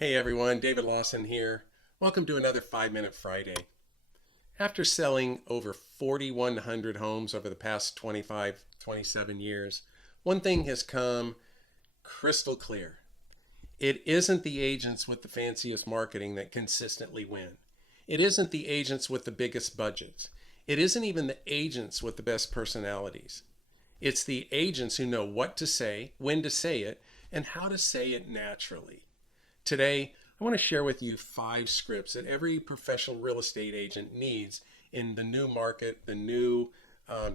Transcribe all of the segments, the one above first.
Hey everyone, David Lawson here. Welcome to another 5 Minute Friday. After selling over 4,100 homes over the past 25, 27 years, one thing has come crystal clear. It isn't the agents with the fanciest marketing that consistently win. It isn't the agents with the biggest budgets. It isn't even the agents with the best personalities. It's the agents who know what to say, when to say it, and how to say it naturally. Today, I want to share with you 5 scripts that every professional real estate agent needs in the new market, the new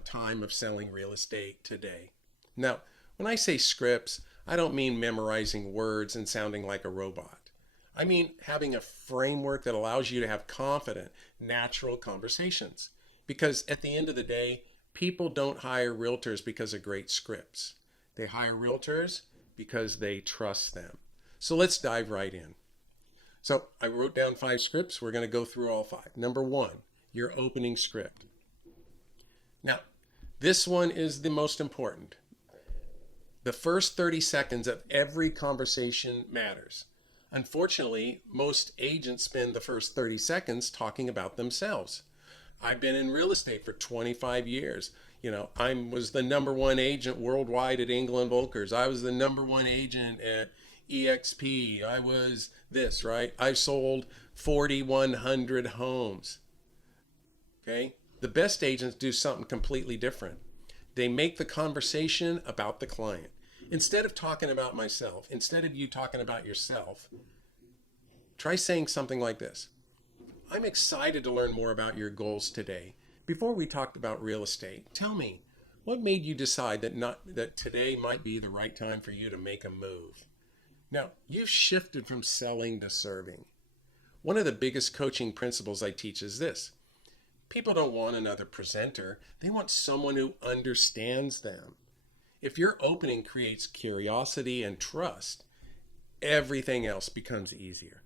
time of selling real estate today. Now, when I say scripts, I don't mean memorizing words and sounding like a robot. I mean having a framework that allows you to have confident, natural conversations. Because at the end of the day, people don't hire realtors because of great scripts. They hire realtors because they trust them. So let's dive right in. So I wrote down 5 scripts. We're going to go through all 5. Number 1, your opening script. Now, this one is the most important. The first 30 seconds of every conversation matters. Unfortunately, most agents spend the first 30 seconds talking about themselves. I've been in real estate for 25 years. I was the #1 agent worldwide at England Volkers. I was the #1 agent at EXP. I was this, right? I sold 4,100 homes. Okay. The best agents do something completely different. They make the conversation about the client. Instead of talking about myself, instead of you talking about yourself, try saying something like this. I'm excited to learn more about your goals today. Before we talked about real estate, tell me, what made you decide that today might be the right time for you to make a move? Now, you've shifted from selling to serving. One of the biggest coaching principles I teach is this. People don't want another presenter. They want someone who understands them. If your opening creates curiosity and trust, everything else becomes easier.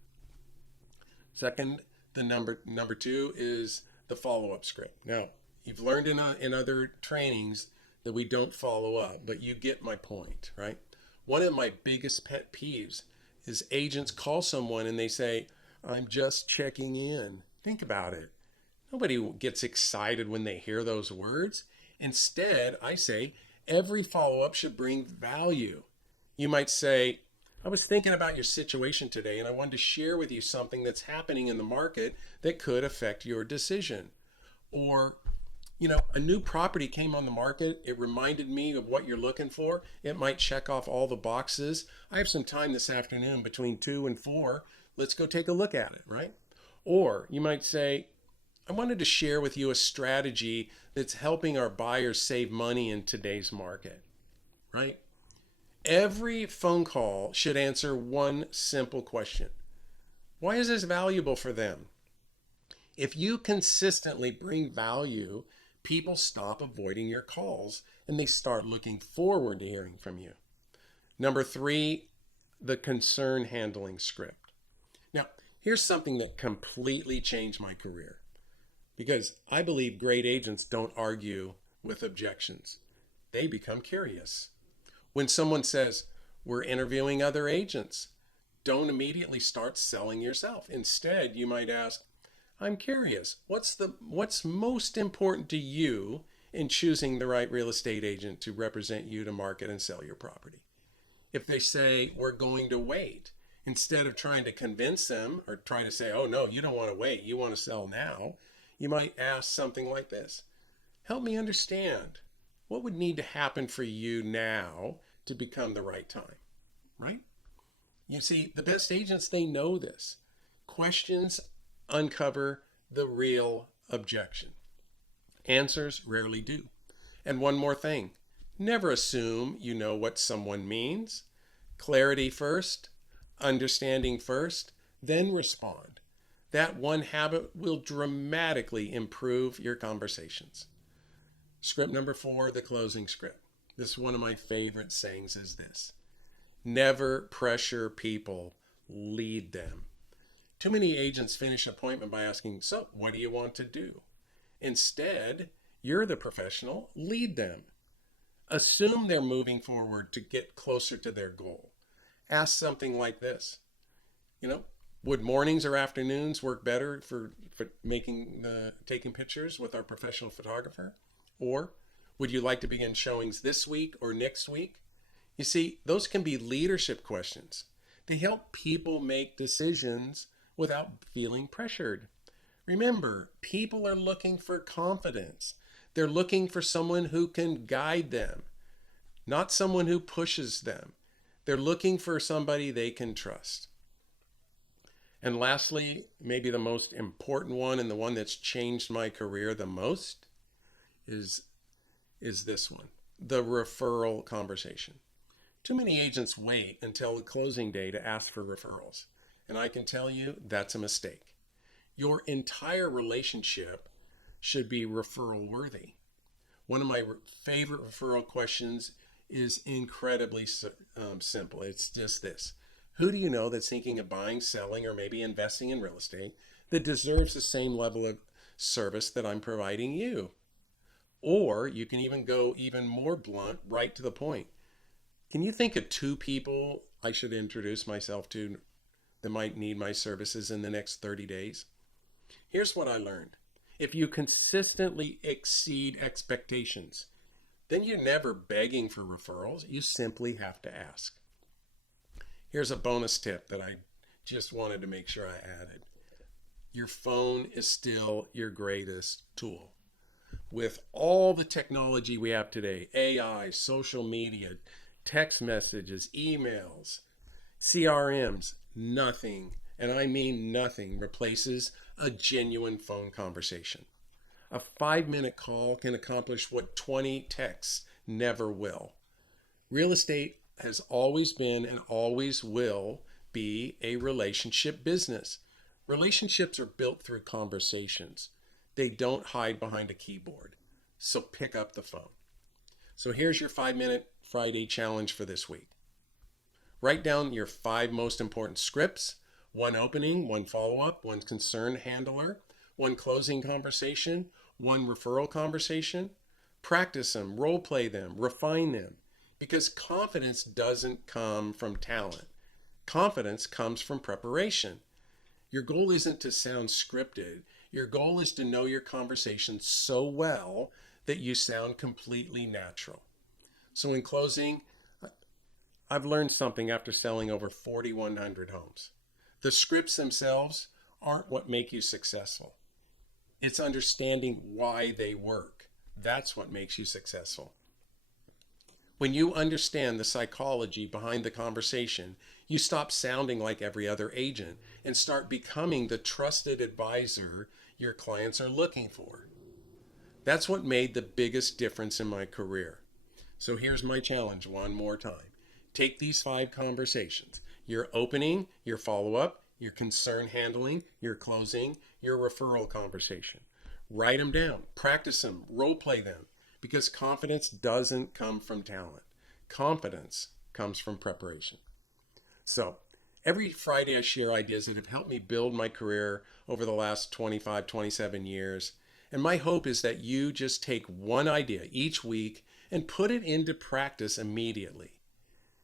Second, the number 2 is the follow-up script. Now, you've learned in other trainings that we don't follow up, but you get my point, right? One of my biggest pet peeves is agents call someone and they say, I'm just checking in. Think about it. Nobody gets excited when they hear those words. Instead, I say, every follow-up should bring value. You might say, I was thinking about your situation today and I wanted to share with you something that's happening in the market that could affect your decision. Or, a new property came on the market. It reminded me of what you're looking for. It might check off all the boxes. I have some time this afternoon between 2 and 4. Let's go take a look at it, right? Or you might say, I wanted to share with you a strategy that's helping our buyers save money in today's market, right? Every phone call should answer one simple question. Why is this valuable for them? If you consistently bring value, people stop avoiding your calls and they start looking forward to hearing from you. Number 3, the concern handling script. Now, here's something that completely changed my career because I believe great agents don't argue with objections. They become curious. When someone says, we're interviewing other agents, don't immediately start selling yourself. Instead, you might ask, I'm curious, what's most important to you in choosing the right real estate agent to represent you to market and sell your property? If they say, we're going to wait, instead of trying to convince them or trying to say, oh no, you don't want to wait, you want to sell now, you might ask something like this. Help me understand. What would need to happen for you now to become the right time, right? You see, the best agents, they know this. Questions uncover the real objection. Answers rarely do. And one more thing, never assume you know what someone means. Clarity first, understanding first, then respond. That one habit will dramatically improve your conversations. Script number 4, the closing script. This is one of my favorite sayings is this. Never pressure people, lead them. Too many agents finish an appointment by asking, so what do you want to do? Instead, you're the professional, lead them. Assume they're moving forward to get closer to their goal. Ask something like this. You know, would mornings or afternoons work better for taking pictures with our professional photographer? Or would you like to begin showings this week or next week? You see, those can be leadership questions. They help people make decisions without feeling pressured. Remember, people are looking for confidence. They're looking for someone who can guide them, not someone who pushes them. They're looking for somebody they can trust. And lastly, maybe the most important one and the one that's changed my career the most is this one, the referral conversation. Too many agents wait until the closing day to ask for referrals. And I can tell you that's a mistake. Your entire relationship should be referral worthy. One of my favorite referral questions is incredibly simple. It's just this: who do you know that's thinking of buying, selling, or maybe investing in real estate that deserves the same level of service that I'm providing you? Or you can even go even more blunt, right to the point. Can you think of two people I should introduce myself to that might need my services in the next 30 days? Here's what I learned. If you consistently exceed expectations, then you're never begging for referrals. You simply have to ask. Here's a bonus tip that I just wanted to make sure I added. Your phone is still your greatest tool. With all the technology we have today, AI, social media, text messages, emails, CRMs, nothing, and I mean nothing, replaces a genuine phone conversation. A 5-minute call can accomplish what 20 texts never will. Real estate has always been and always will be a relationship business. Relationships are built through conversations. They don't hide behind a keyboard. So pick up the phone. So here's your 5-minute Friday challenge for this week. Write down your 5 most important scripts: one opening, one follow-up, one concern handler, one closing conversation, one referral conversation. Practice them, role play them, refine them, because confidence doesn't come from talent. Confidence comes from preparation. Your goal isn't to sound scripted. Your goal is to know your conversation so well that you sound completely natural. So in closing, I've learned something after selling over 4,100 homes. The scripts themselves aren't what make you successful. It's understanding why they work. That's what makes you successful. When you understand the psychology behind the conversation, you stop sounding like every other agent and start becoming the trusted advisor your clients are looking for. That's what made the biggest difference in my career. So here's my challenge one more time. Take these 5 conversations: your opening, your follow-up, your concern handling, your closing, your referral conversation. Write them down, practice them, role play them, because confidence doesn't come from talent. Confidence comes from preparation. So every Friday I share ideas that have helped me build my career over the last 25, 27 years. And my hope is that you just take one idea each week and put it into practice immediately.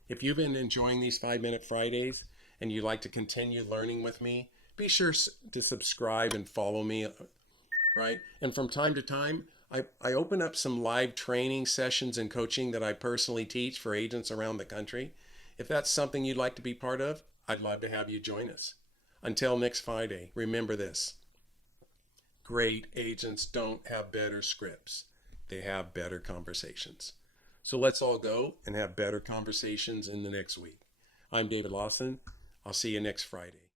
If you've been enjoying these 5-minute Fridays and you'd like to continue learning with me, be sure to subscribe and follow me, right? And from time to time, I open up some live training sessions and coaching that I personally teach for agents around the country. If that's something you'd like to be part of, I'd love to have you join us. Until next Friday, remember this: great agents don't have better scripts. They have better conversations. So let's all go and have better conversations in the next week. I'm David Lawson. I'll see you next Friday.